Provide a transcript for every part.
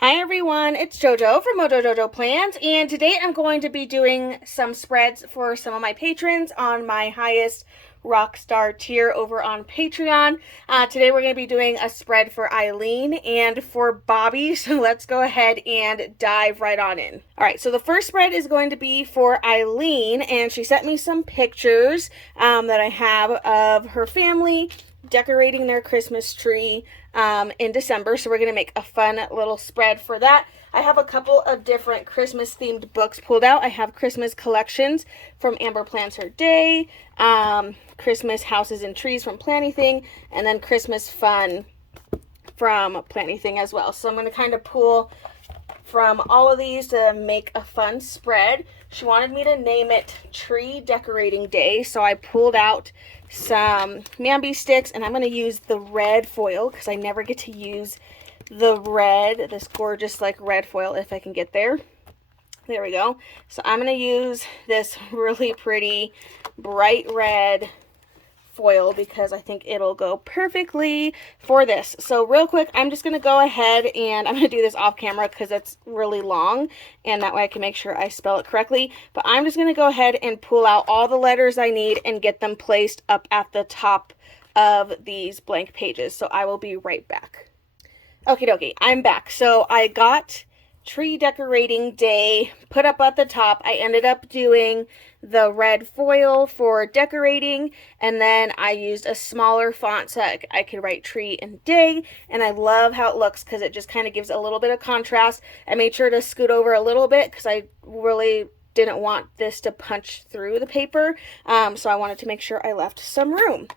Hi everyone, it's JoJo from Mojo Jojo Plans, and today I'm going to be doing some spreads for some of my patrons on my highest rock star tier over on Patreon. Today we're going to be doing a spread for Eileen and for Bobby, so let's go ahead and dive right on in. Alright, so the first spread is going to be for Eileen, and she sent me some pictures that I have of her family decorating their Christmas tree in December, so we're going to make a fun little spread for that. I have a couple of different Christmas themed books pulled out. I have Christmas collections from Amber Plans Her Day, Christmas Houses and Trees from Plannything, and then Christmas Fun from Plannything as well. So I'm going to kind of pull from all of these to make a fun spread. She wanted me to name it Tree Decorating Day, so I pulled out some Mamby sticks, and I'm going to use the red foil because I never get to use the red, this gorgeous like red foil if I can get there. There we go. So I'm going to use this really pretty bright red foil because I think it'll go perfectly for this. So real quick, I'm just going to go ahead and I'm going to do this off camera because it's really long and that way I can make sure I spell it correctly. But I'm just going to go ahead and pull out all the letters I need and get them placed up at the top of these blank pages. So I will be right back. Okie dokie, I'm back. So I got Tree Decorating Day put up at the top. I ended up doing the red foil for decorating, and then I used a smaller font so I could write tree and day, and I love how it looks because it just kind of gives a little bit of contrast. I made sure to scoot over a little bit because I really didn't want this to punch through the paper, so I wanted to make sure I left some room.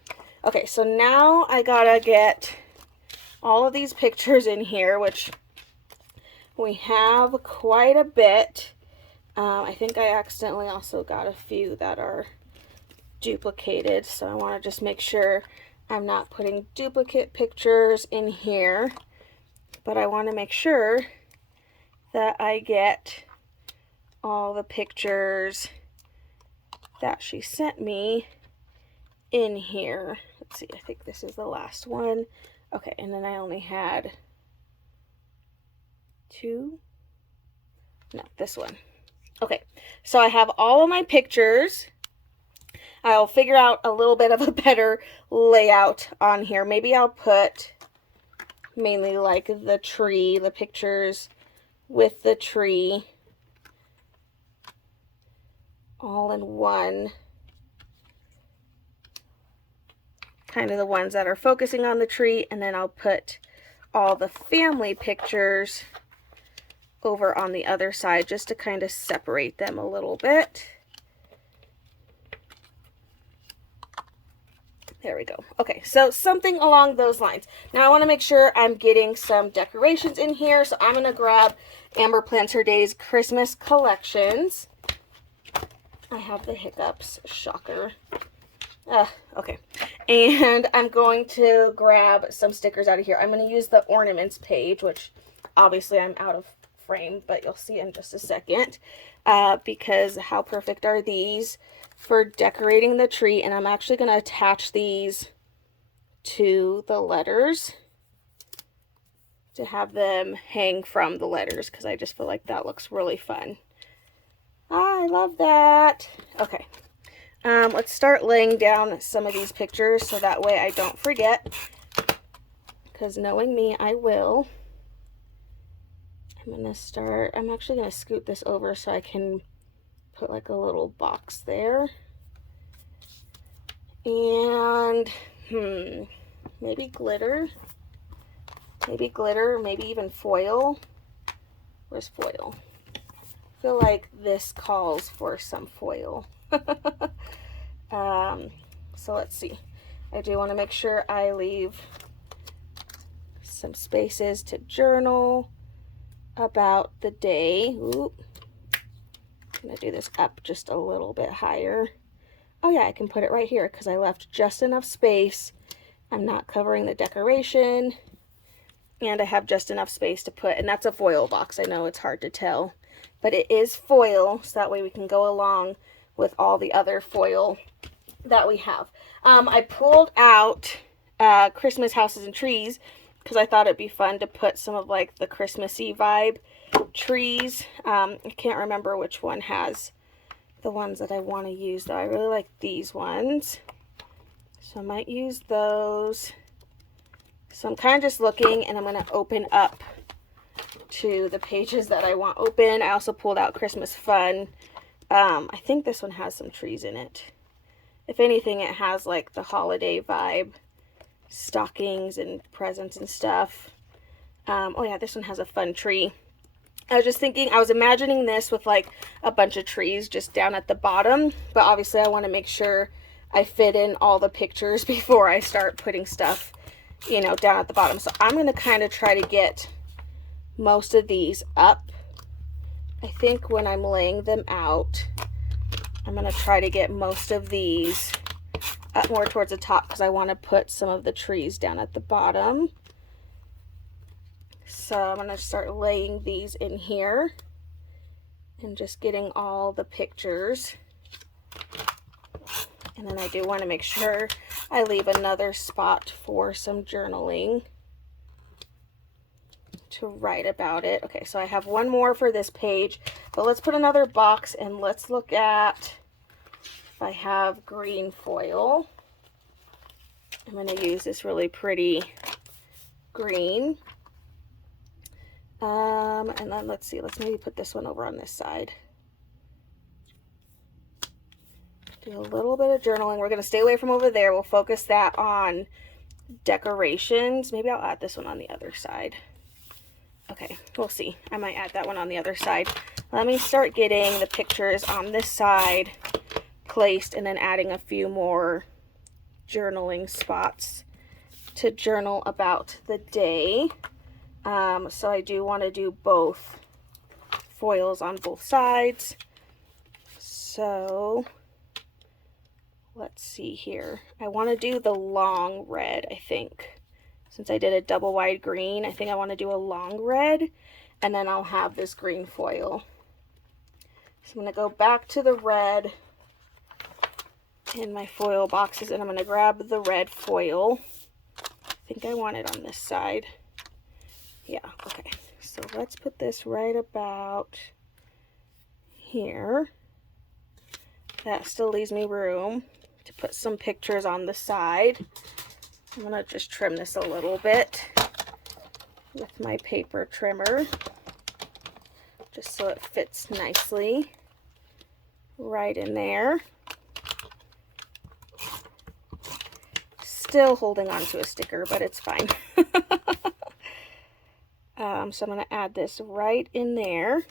Okay, so now I gotta get all of these pictures in here, which we have quite a bit. I think I accidentally also got a few that are duplicated, so I want to just make sure I'm not putting duplicate pictures in here, but I want to make sure that I get all the pictures that she sent me in here. Let's see, I think this is the last one. Okay, and then I only had two. No, this one. Okay, so I have all of my pictures. I'll figure out a little bit of a better layout on here. Maybe I'll put mainly like the tree, the pictures with the tree all in one. Kind of the ones that are focusing on the tree, and then I'll put all the family pictures over on the other side just to kind of separate them a little bit. There we go. Okay, so something along those lines. Now I want to make sure I'm getting some decorations in here, so I'm going to grab Amber Plans Her Day's Christmas collections. I have the hiccups, shocker. Okay, and I'm going to grab some stickers out of here. I'm going to use the ornaments page, which obviously I'm out of frame, but you'll see in just a second, because how perfect are these for decorating the tree. And I'm actually going to attach these to the letters to have them hang from the letters because I just feel like that looks really fun. I love that. Okay, let's start laying down some of these pictures so that way I don't forget, because knowing me, I will. I'm actually going to scoot this over so I can put like a little box there. And, maybe glitter. Maybe even foil. Where's foil? I feel like this calls for some foil. So let's see. I do want to make sure I leave some spaces to journal about the day. Oop. I'm going to do this up just a little bit higher. Oh yeah, I can put it right here because I left just enough space. I'm not covering the decoration, and I have just enough space to put, and that's a foil box. I know it's hard to tell, but it is foil, so that way we can go along with all the other foil that we have. I pulled out Christmas Houses and Trees because I thought it'd be fun to put some of like the Christmassy vibe trees. I can't remember which one has the ones that I want to use though. I really like these ones, so I might use those. So I'm kind of just looking, and I'm going to open up to the pages that I want open. I also pulled out Christmas Fun. I think this one has some trees in it. If anything, it has like the holiday vibe, stockings and presents and stuff. Oh yeah, this one has a fun tree. I was just thinking, I was imagining this with like a bunch of trees just down at the bottom, but obviously I want to make sure I fit in all the pictures before I start putting stuff, you know, down at the bottom. So I'm going to kind of try to get most of these up. I think when I'm laying them out, I'm going to try to get most of these up more towards the top because I want to put some of the trees down at the bottom. So I'm going to start laying these in here and just getting all the pictures. And then I do want to make sure I leave another spot for some journaling to write about it. Okay, so I have one more for this page, but let's put another box and let's look at if I have green foil. I'm going to use this really pretty green. And then let's see, let's maybe put this one over on this side. Do a little bit of journaling. We're going to stay away from over there. We'll focus that on decorations. Maybe I'll add this one on the other side. Okay, we'll see. I might add that one on the other side. Let me start getting the pictures on this side placed and then adding a few more journaling spots to journal about the day. So I do want to do both foils on both sides. So let's see here. I want to do the long red, I think. Since I did a double wide green, I think I want to do a long red, and then I'll have this green foil. So I'm going to go back to the red in my foil boxes, and I'm going to grab the red foil. I think I want it on this side. Yeah, okay. So let's put this right about here. That still leaves me room to put some pictures on the side. I'm going to just trim this a little bit with my paper trimmer, just so it fits nicely right in there. Still holding on to a sticker, but it's fine. So I'm going to add this right in there.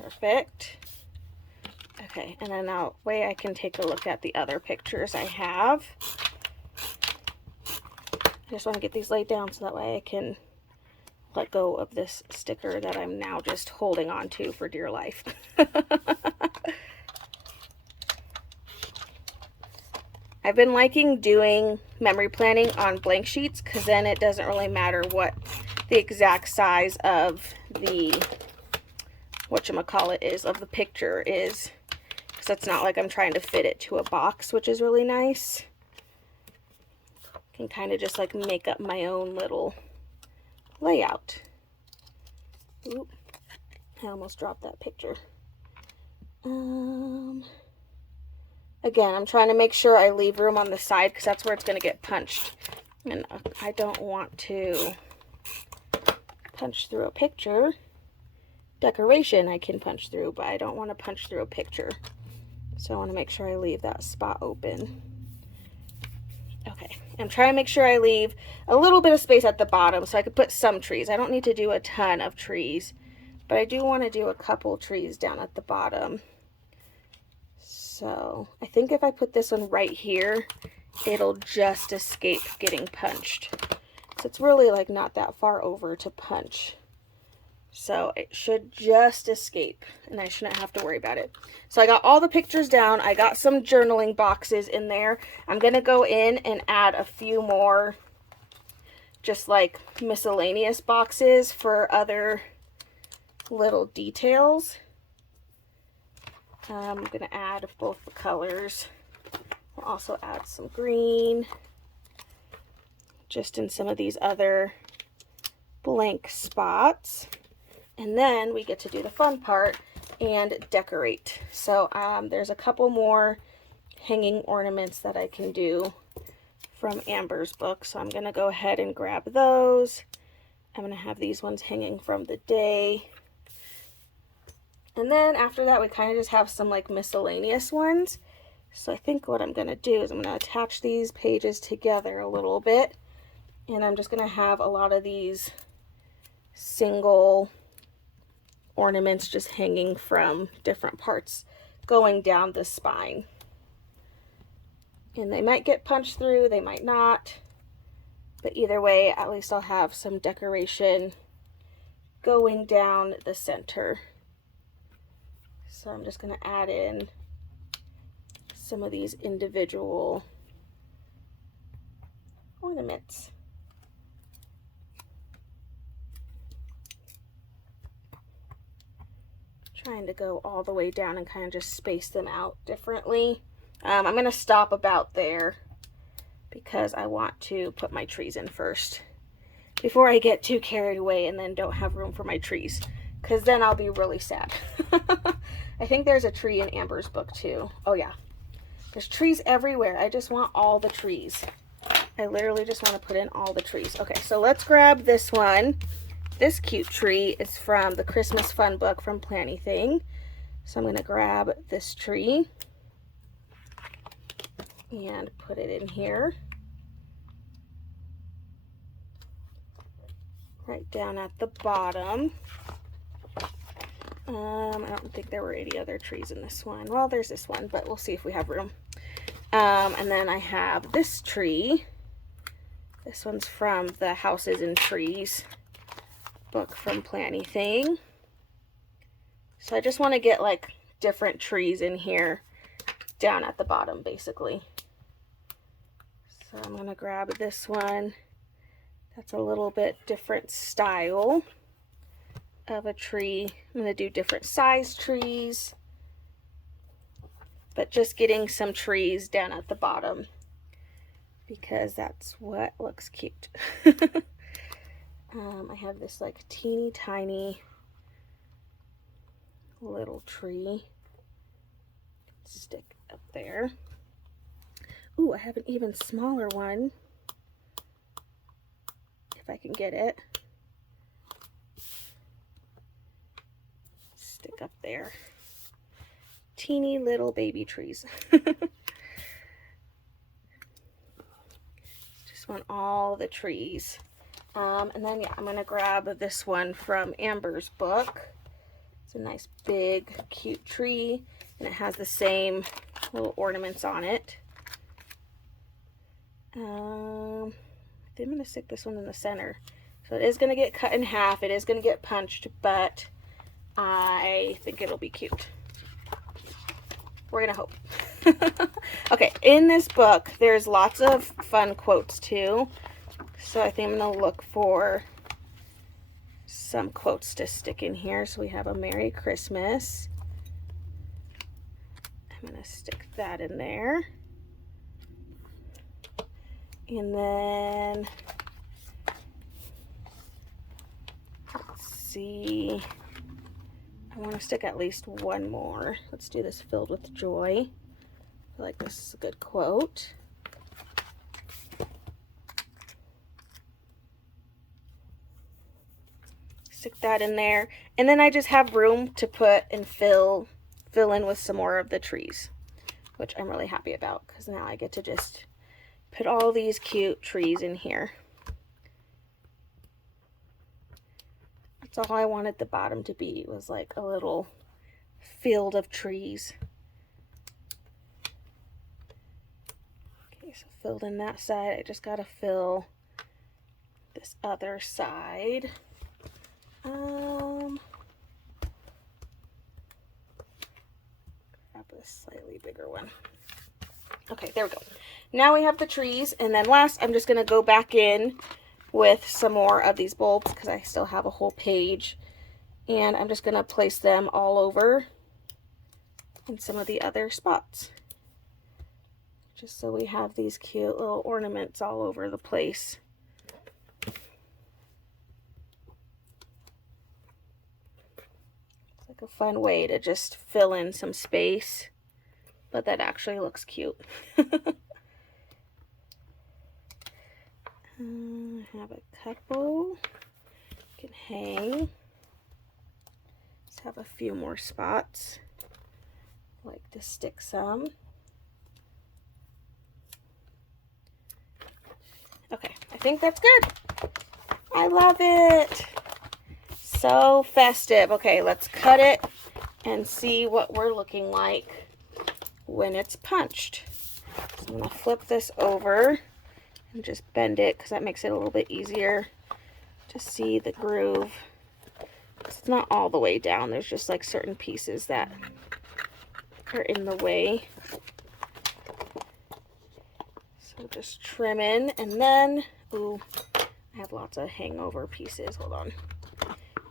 Perfect. Okay, and then that way I can take a look at the other pictures I have. I just want to get these laid down so that way I can let go of this sticker that I'm now just holding on to for dear life. I've been liking doing memory planning on blank sheets because then it doesn't really matter what the exact size of the whatchamacallit is, of the picture is, because it's not like I'm trying to fit it to a box, which is really nice. Can kind of just like make up my own little layout. Oop, I almost dropped that picture. Again, I'm trying to make sure I leave room on the side because that's where it's going to get punched. And I don't want to punch through a picture. Decoration I can punch through, but I don't want to punch through a picture. So I want to make sure I leave that spot open. Okay, I'm trying to make sure I leave a little bit of space at the bottom so I could put some trees. I don't need to do a ton of trees, but I do want to do a couple trees down at the bottom. So I think if I put this one right here, it'll just escape getting punched. So it's really like not that far over to punch. So it should just escape and I shouldn't have to worry about it. So I got all the pictures down. I got some journaling boxes in there. I'm going to go in and add a few more just like miscellaneous boxes for other little details. I'm going to add both the colors. I'll also add some green just in some of these other blank spots. And then we get to do the fun part and decorate. So there's a couple more hanging ornaments that I can do from Amber's book. So I'm going to go ahead and grab those. I'm going to have these ones hanging from the day. And then after that, we kind of just have some like miscellaneous ones. So I think what I'm going to do is I'm going to attach these pages together a little bit. And I'm just going to have a lot of these single ornaments just hanging from different parts going down the spine. And they might get punched through, they might not. But either way, at least I'll have some decoration going down the center. So I'm just going to add in some of these individual ornaments. Trying to go all the way down and kind of just space them out differently. I'm going to stop about there because I want to put my trees in first before I get too carried away and then don't have room for my trees, because then I'll be really sad. I think there's a tree in Amber's book too. Oh yeah, there's trees everywhere. I just want all the trees. I literally just want to put in all the trees. Okay, so let's grab this one. This cute tree is from the Christmas Fun book from Finalizing. So I'm going to grab this tree and put it in here. Right down at the bottom. I don't think there were any other trees in this one. Well, there's this one, but we'll see if we have room. And then I have this tree. This one's from the Houses and Trees book from Finalizing. So I just want to get like different trees in here down at the bottom basically. So I'm going to grab this one. That's a little bit different style of a tree. I'm going to do different size trees, but just getting some trees down at the bottom because that's what looks cute. I have this like teeny tiny little tree. Stick up there. Ooh, I have an even smaller one. If I can get it. Stick up there. Teeny little baby trees. Just want all the trees. And then, yeah, I'm going to grab this one from Amber's book. It's a nice, big, cute tree. And it has the same little ornaments on it. I think I'm going to stick this one in the center. So it is going to get cut in half. It is going to get punched, but I think it'll be cute. We're going to hope. Okay, in this book, there's lots of fun quotes too. So I think I'm going to look for some quotes to stick in here. So we have a Merry Christmas. I'm going to stick that in there. And then, let's see, I want to stick at least one more. Let's do this, filled with joy. I feel like this is a good quote. Stick that in there. And then I just have room to put and fill in with some more of the trees, which I'm really happy about because now I get to just put all these cute trees in here. That's all I wanted the bottom to be, was like a little field of trees. Okay, so filled in that side. I just gotta fill this other side. Grab this slightly bigger one. Okay, there we go. Now we have the trees, and then last I'm just going to go back in with some more of these bulbs because I still have a whole page, and I'm just going to place them all over in some of the other spots, just so we have these cute little ornaments all over the place. It's like a fun way to just fill in some space, but that actually looks cute. I have a couple can hang. Just have a few more spots. Like to stick some. Okay, I think that's good. I love it. So festive. Okay, let's cut it and see what we're looking like when it's punched. So I'm going to flip this over and just bend it because that makes it a little bit easier to see the groove. It's not all the way down. There's just like certain pieces that are in the way. So just trimming, and then, ooh, I have lots of hangover pieces. Hold on.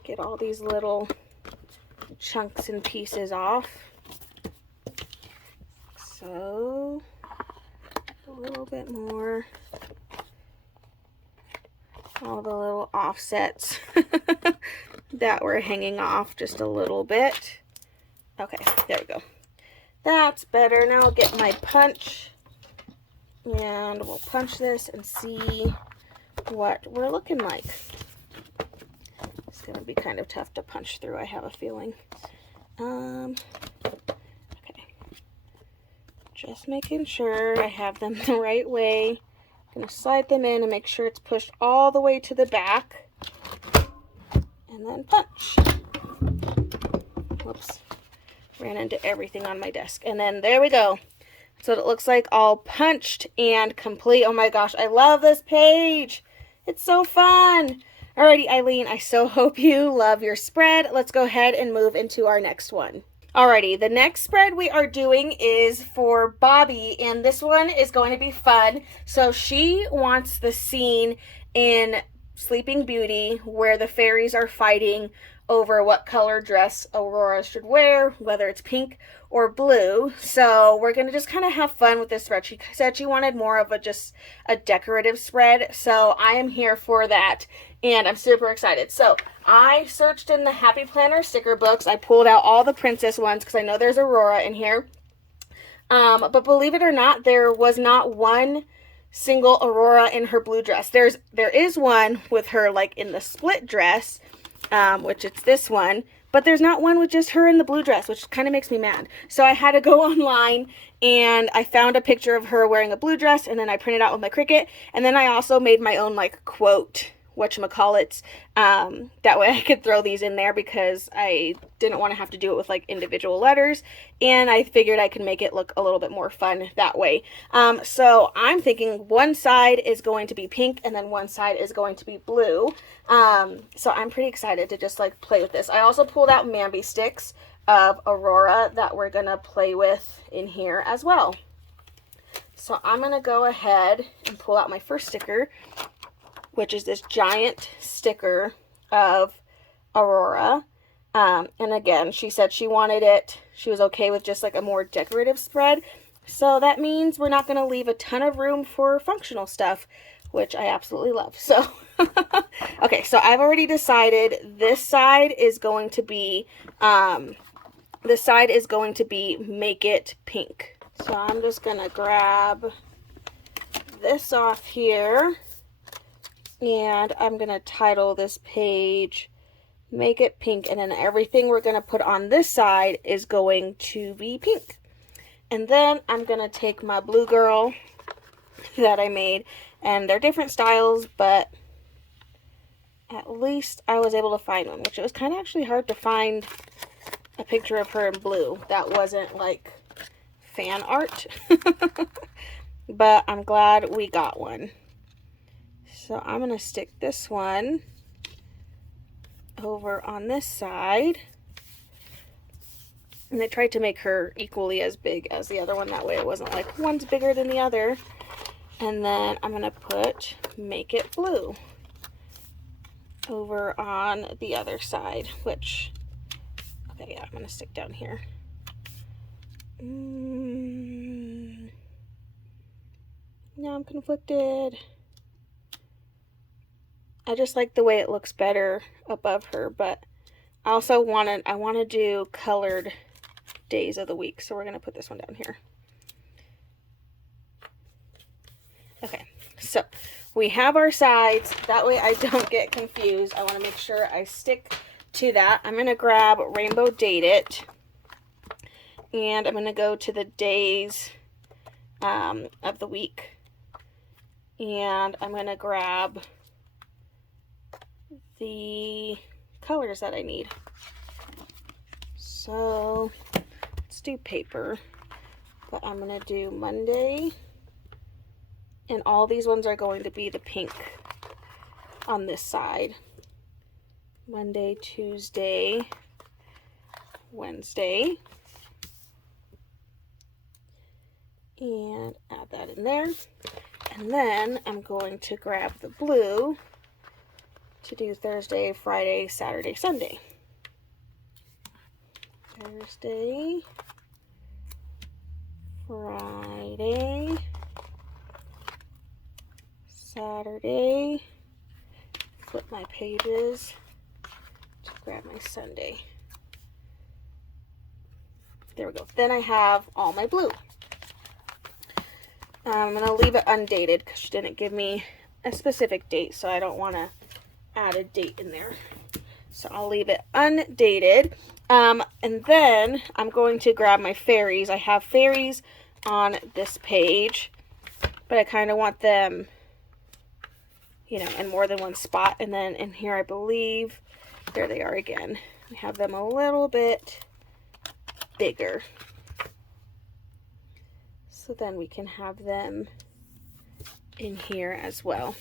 Get all these little chunks and pieces off. So, a little bit more. All the little offsets that were hanging off just a little bit. Okay, there we go. That's better. Now I'll get my punch and we'll punch this and see what we're looking like. It's going to be kind of tough to punch through, I have a feeling. Okay. Just making sure I have them the right way. I'm going to slide them in and make sure it's pushed all the way to the back. And then punch. Whoops. Ran into everything on my desk. And then there we go. That's what it looks like, all punched and complete. Oh my gosh, I love this page. It's so fun. Alrighty, Eileen, I so hope you love your spread. Let's go ahead and move into our next one. Alrighty, the next spread we are doing is for Bobby, and this one is going to be fun. So she wants the scene in Sleeping Beauty where the fairies are fighting over what color dress Aurora should wear, whether it's pink or blue. So we're going to just kind of have fun with this spread. She said she wanted more of just a decorative spread, so I am here for that, and I'm super excited. So I searched in the Happy Planner sticker books. I pulled out all the princess ones because I know there's Aurora in here. But believe it or not, there was not one single Aurora in her blue dress. There is one with her like in the split dress, which it's this one, but there's not one with just her in the blue dress, which kind of makes me mad. So I had to go online and I found a picture of her wearing a blue dress, and then I printed out with my Cricut, and then I also made my own like quote, whatchamacallits, that way I could throw these in there because I didn't want to have to do it with like individual letters, and I figured I could make it look a little bit more fun that way. So I'm thinking one side is going to be pink and then one side is going to be blue. So I'm pretty excited to just like play with this. I also pulled out Mambi sticks of Aurora that we're gonna play with in here as well. So I'm gonna go ahead and pull out my first sticker, which is this giant sticker of Aurora. And again, she said she wanted it. She was okay with just like a more decorative spread. So that means we're not going to leave a ton of room for functional stuff, which I absolutely love. So, okay, so I've already decided this side is going to be, Make It Pink. So I'm just going to grab this off here. And I'm going to title this page Make It Pink, and then everything we're going to put on this side is going to be pink. And then I'm going to take my blue girl that I made, and they're different styles, but at least I was able to find one, which it was kind of actually hard to find a picture of her in blue that wasn't like fan art. But I'm glad we got one. So I'm going to stick this one over on this side. And I tried to make her equally as big as the other one. That way it wasn't like one's bigger than the other. And then I'm going to put Make It Blue over on the other side, which, okay, yeah, I'm going to stick down here. Now I'm conflicted. I just like the way it looks better above her, but I want to do colored days of the week, so we're going to put this one down here. Okay, so we have our sides. That way I don't get confused. I want to make sure I stick to that. I'm going to grab Rainbow Date It, and I'm going to go to the days of the week, and I'm going to grab the colors that I need. So let's do paper, but I'm going to do Monday, and all these ones are going to be the pink on this side. Monday, Tuesday, Wednesday, and add that in there. And then I'm going to grab the blue to do Thursday, Friday, Saturday, Sunday. Thursday, Friday, Saturday, flip my pages to grab my Sunday. There we go. Then I have all my blue. I'm going to leave it undated because she didn't give me a specific date, so I don't want to add a date in there. So I'll leave it undated. And then I'm going to grab my fairies. I have fairies on this page, but I kind of want them, you know, in more than one spot. And then in here, I believe, there they are again. We have them a little bit bigger. So then we can have them in here as well.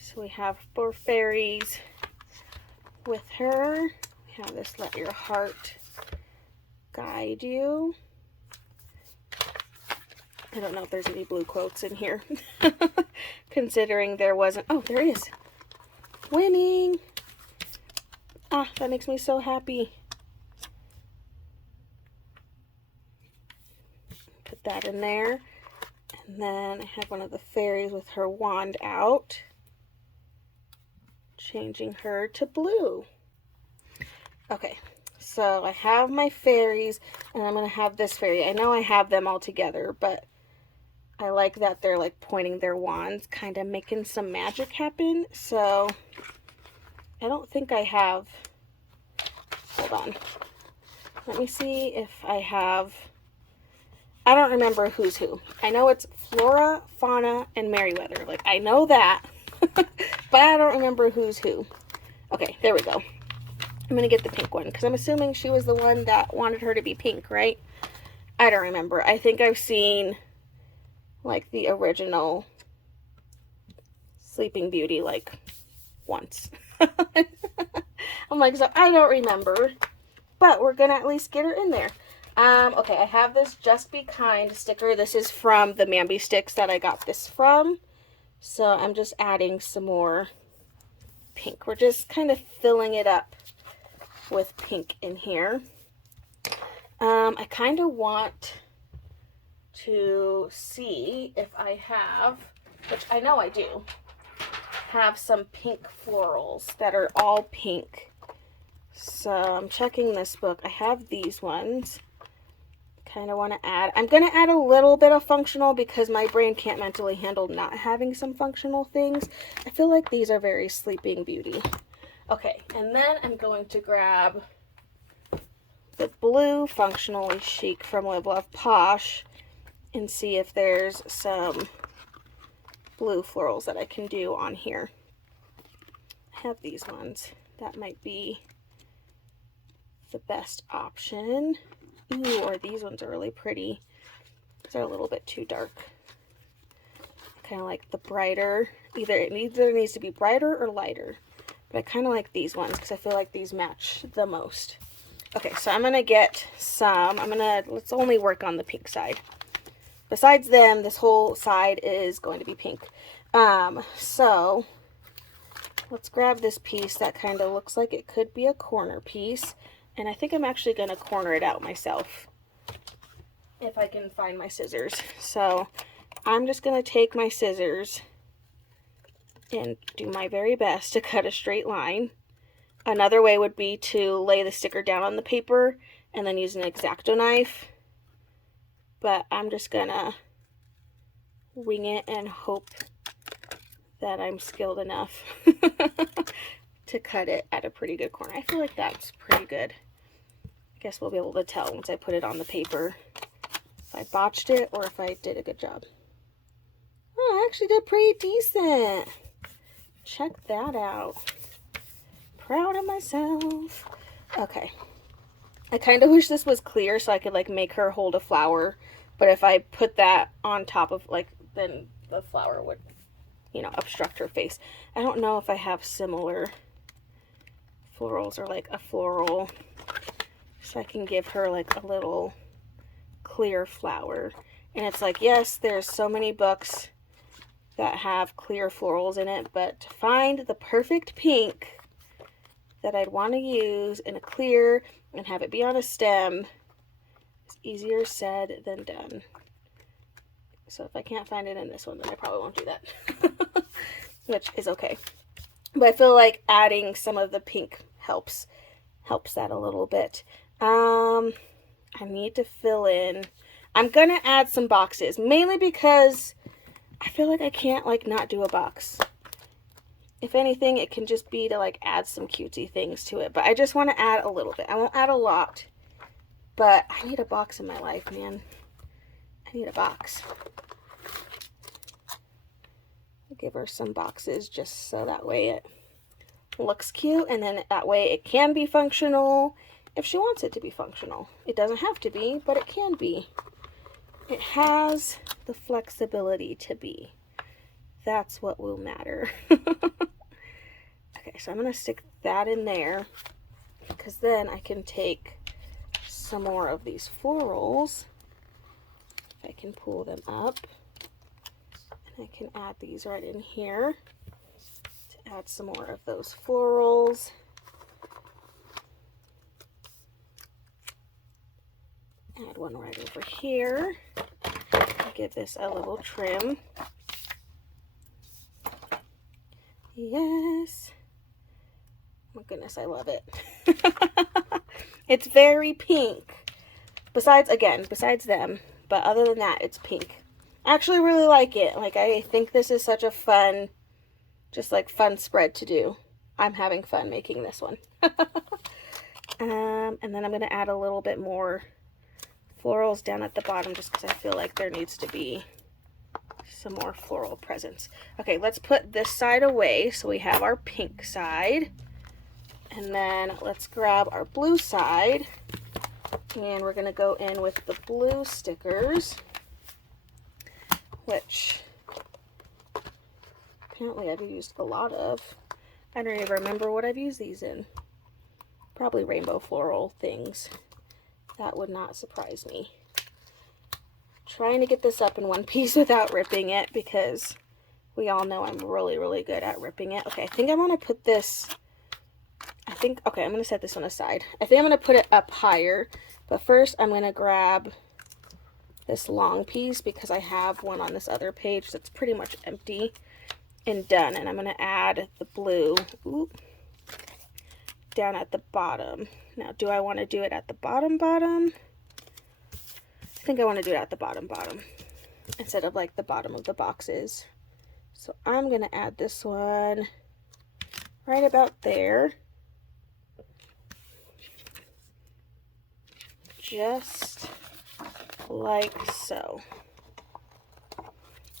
So we have 4 fairies with her. We have this Let Your Heart Guide You. I don't know if there's any blue quotes in here. Considering there wasn't. Oh, there is. Winning. Ah, that makes me so happy. Put that in there. And then I have one of the fairies with her wand out, changing her to blue. Okay, so I have my fairies, and I'm going to have this fairy. I know I have them all together, but I like that they're like pointing their wands, kind of making some magic happen. So I don't think I have, hold on. Let me see if I have, I don't remember who's who. I know it's Flora, Fauna, and Merryweather. Like, I know that, but I don't remember who's who. Okay, there we go. I'm going to get the pink one, because I'm assuming she was the one that wanted her to be pink, right? I don't remember. I think I've seen, like, the original Sleeping Beauty, like, once. I'm like, so I don't remember, but we're going to at least get her in there. Okay, I have this Just Be Kind sticker. This is from the Mambi sticks that I got this from. So I'm just adding some more pink. We're just kind of filling it up with pink in here. I kind of want to see if I have, which I know I do, have some pink florals that are all pink. So I'm checking this book. I have these ones. Kind of want to add, I'm going to add a little bit of functional because my brain can't mentally handle not having some functional things. I feel like these are very Sleeping Beauty. Okay, and then I'm going to grab the blue Functionally Chic from Live Love Posh and see if there's some blue florals that I can do on here. I have these ones. That might be the best option. Ooh, or these ones are really pretty. They're a little bit too dark. Kind of like the brighter, either needs to be brighter or lighter. But I kind of like these ones because I feel like these match the most. Okay, so I'm going to get some, let's only work on the pink side. Besides them, this whole side is going to be pink. So let's grab this piece that kind of looks like it could be a corner piece. And I think I'm actually going to corner it out myself if I can find my scissors. So I'm just going to take my scissors and do my very best to cut a straight line. Another way would be to lay the sticker down on the paper and then use an X-Acto knife. But I'm just gonna wing it and hope that I'm skilled enough to cut it at a pretty good corner. I feel like that's pretty good. I guess we'll be able to tell once I put it on the paper if I botched it or if I did a good job. Oh, I actually did pretty decent. Check that out. Proud of myself. Okay. I kind of wish this was clear so I could like make her hold a flower, but if I put that on top of like, then the flower would, you know, obstruct her face. I don't know if I have similar florals or like a floral so I can give her like a little clear flower. And it's like, yes, there's so many books that have clear florals in it, but to find the perfect pink that I'd want to use in a clear and have it be on a stem is easier said than done. So if I can't find it in this one, then I probably won't do that, which is okay. But I feel like adding some of the pink helps that a little bit. I need to fill in. I'm gonna add some boxes, mainly because I feel like I can't like not do a box. If anything, it can just be to like add some cutesy things to it. But I just want to add a little bit. I won't add a lot, but I need a box in my life, man. I need a box. I'll give her some boxes just so that way it looks cute, and then that way it can be functional if she wants it to be functional. It doesn't have to be, but it can be. It has the flexibility to be. That's what will matter. Okay, so I'm going to stick that in there because then I can take some more of these florals. If I can pull them up. And I can add these right in here to add some more of those florals. Add one right over here. Give this a little trim. Yes. Oh my goodness, I love it. It's very pink. Besides them. But other than that, it's pink. I actually really like it. Like, I think this is such a fun, just like fun spread to do. I'm having fun making this one. And then I'm going to add a little bit more florals down at the bottom just because I feel like there needs to be some more floral presence. Okay, let's put this side away so we have our pink side. And then let's grab our blue side. And we're going to go in with the blue stickers, which apparently I've used a lot of. I don't even remember what I've used these in. Probably rainbow floral things. That would not surprise me. Trying to get this up in one piece without ripping it because we all know I'm really, really good at ripping it. Okay, I think I want to put this, okay, I'm going to set this one aside. I think I'm going to put it up higher, but first I'm going to grab this long piece because I have one on this other page that's pretty much empty and done. And I'm going to add the blue down at the bottom. Now, do I want to do it at the bottom? I think I want to do it at the bottom instead of like the bottom of the boxes. So I'm going to add this one right about there. Just like so.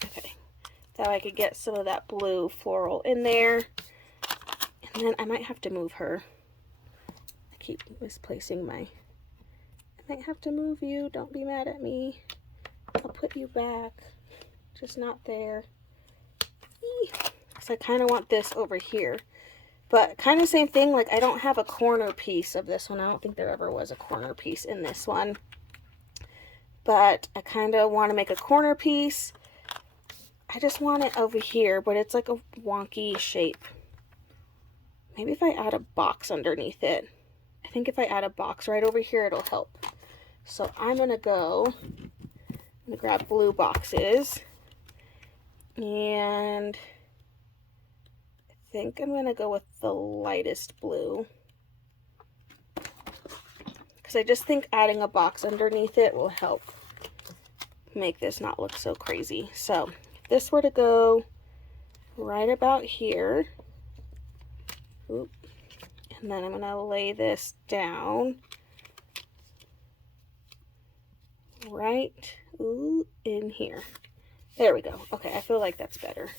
Okay. That way I could get some of that blue floral in there. And then I might have to move her. I keep misplacing my... I might have to move you. Don't be mad at me. I'll put you back. Just not there. So I kind of want this over here. But kind of same thing. Like, I don't have a corner piece of this one. I don't think there ever was a corner piece in this one. But I kind of want to make a corner piece. I just want it over here. But it's like a wonky shape. Maybe if I add a box underneath it. I think if I add a box right over here, it'll help. So I'm going to grab blue boxes. And I think I'm going to go with the lightest blue, because I just think adding a box underneath it will help make this not look so crazy. So if this were to go right about here, oop, and then I'm going to lay this down right in here. There we go. Okay, I feel like that's better.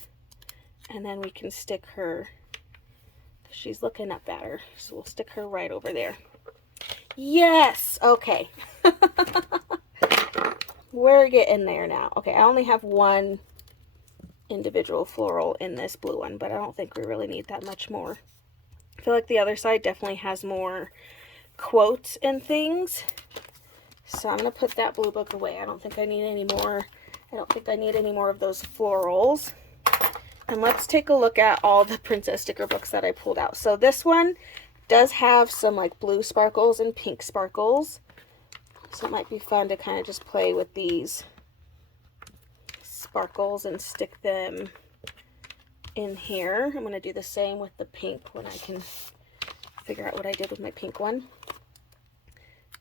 And then we can stick her, she's looking up at her, so we'll stick her right over there. Yes! Okay. We're getting there now. Okay, I only have one individual floral in this blue one, but I don't think we really need that much more. I feel like the other side definitely has more quotes and things. So I'm going to put that blue book away. I don't think I need any more. I don't think I need any more of those florals. And let's take a look at all the princess sticker books that I pulled out. So this one does have some like blue sparkles and pink sparkles. So it might be fun to kind of just play with these sparkles and stick them in here. I'm going to do the same with the pink when I can figure out what I did with my pink one.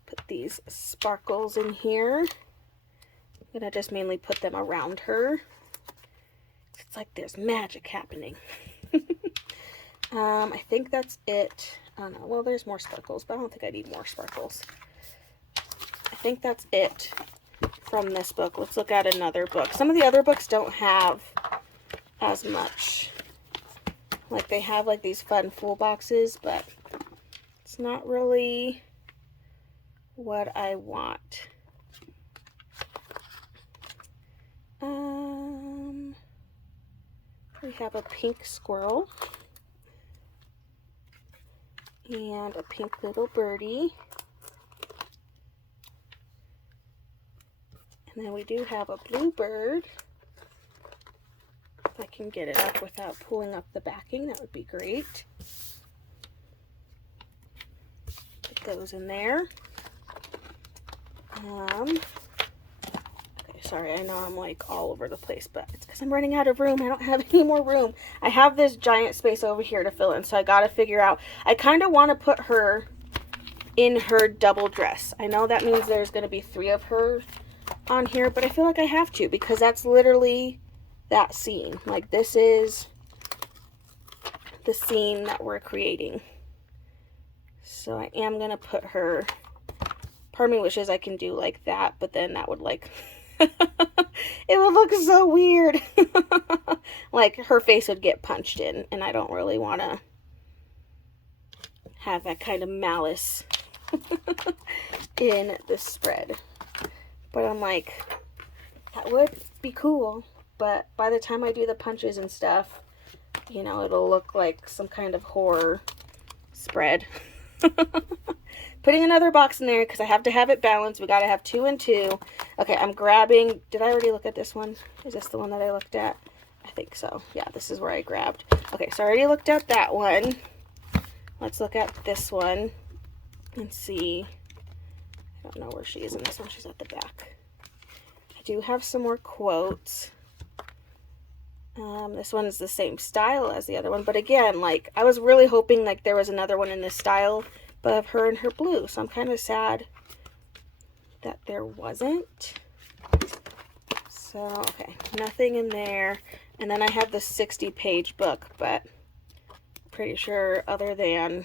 Put these sparkles in here. I'm going to just mainly put them around her. It's like there's magic happening. I think that's it. I don't know. Well, there's more sparkles, but I don't think I need more sparkles. I think that's it from this book. Let's look at another book. Some of the other books don't have as much. Like they have like these fun full boxes, but it's not really what I want. We have a pink squirrel and a pink little birdie. And then we do have a blue bird. If I can get it up without pulling up the backing, that would be great. Put those in there. Okay, sorry, I know I'm like all over the place, but it's because I'm running out of room. I don't have any more room. I have this giant space over here to fill in, so I gotta figure out. I kind of want to put her in her double dress. I know that means there's going to be 3 of her on here, but I feel like I have to, because that's literally that scene. Like, this is the scene that we're creating. So I am going to put her, part of me wishes I can do like that, but then that would like, it would look so weird. Like, her face would get punched in, and I don't really want to have that kind of malice in the spread. But I'm like, that would be cool, but by the time I do the punches and stuff, you know, it'll look like some kind of horror spread. Putting another box in there because I have to have it balanced. We got to have 2 and 2. Okay, I'm grabbing, did I already look at this one? Is this the one that I looked at? I think so. Yeah, this is where I grabbed. Okay, so I already looked at that one. Let's look at this one and see. I don't know where she is in this one. She's at the back. I do have some more quotes. This one is the same style as the other one, but again, like, I was really hoping like there was another one in this style, but of her and her blue, so I'm kind of sad that there wasn't. So, okay, nothing in there. And then I have the 60-page book, but I'm pretty sure other than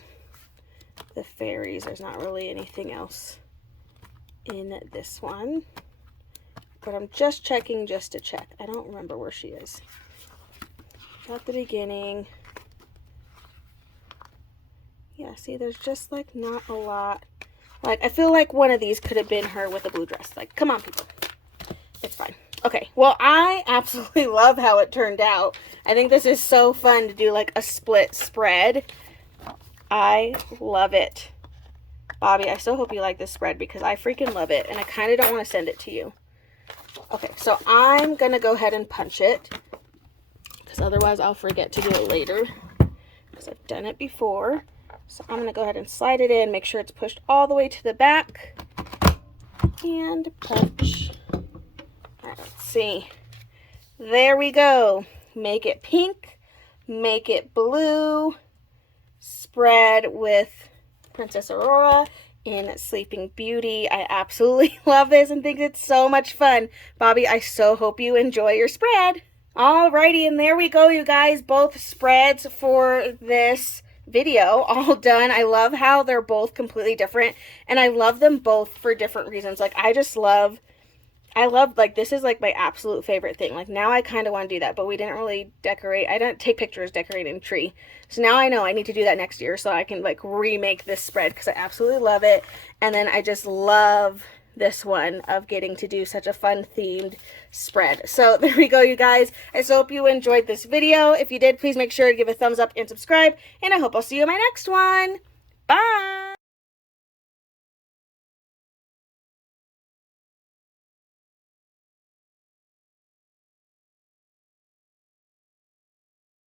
the fairies, there's not really anything else in this one. But I'm just checking just to check. I don't remember where she is. At the beginning. Yeah, see, there's just like not a lot. Like, I feel like one of these could have been her with a blue dress. Like, come on, people. It's fine. Okay, well, I absolutely love how it turned out. I think this is so fun to do like a split spread. I love it. Bobby, I so hope you like this spread because I freaking love it. And I kind of don't want to send it to you. Okay, so I'm going to go ahead and punch it. Because otherwise I'll forget to do it later. Because I've done it before. So I'm going to go ahead and slide it in. Make sure it's pushed all the way to the back. And punch. Alright, let's see. There we go. Make it pink. Make It Blue spread with Princess Aurora in Sleeping Beauty. I absolutely love this and think it's so much fun. Bobby, I so hope you enjoy your spread. Alrighty, and there we go, you guys. Both spreads for this video all done. I love how they're both completely different, and I love them both for different reasons. Like, I love, like, this is like my absolute favorite thing. Like, now I kind of want to do that, but we didn't really decorate. I didn't take pictures decorating a tree. So now I know I need to do that next year so I can, like, remake this spread because I absolutely love it. And then I just love this one of getting to do such a fun themed spread. So there we go, you guys. I so hope you enjoyed this video. If you did, please make sure to give a thumbs up and subscribe. And I hope I'll see you in my next one. Bye!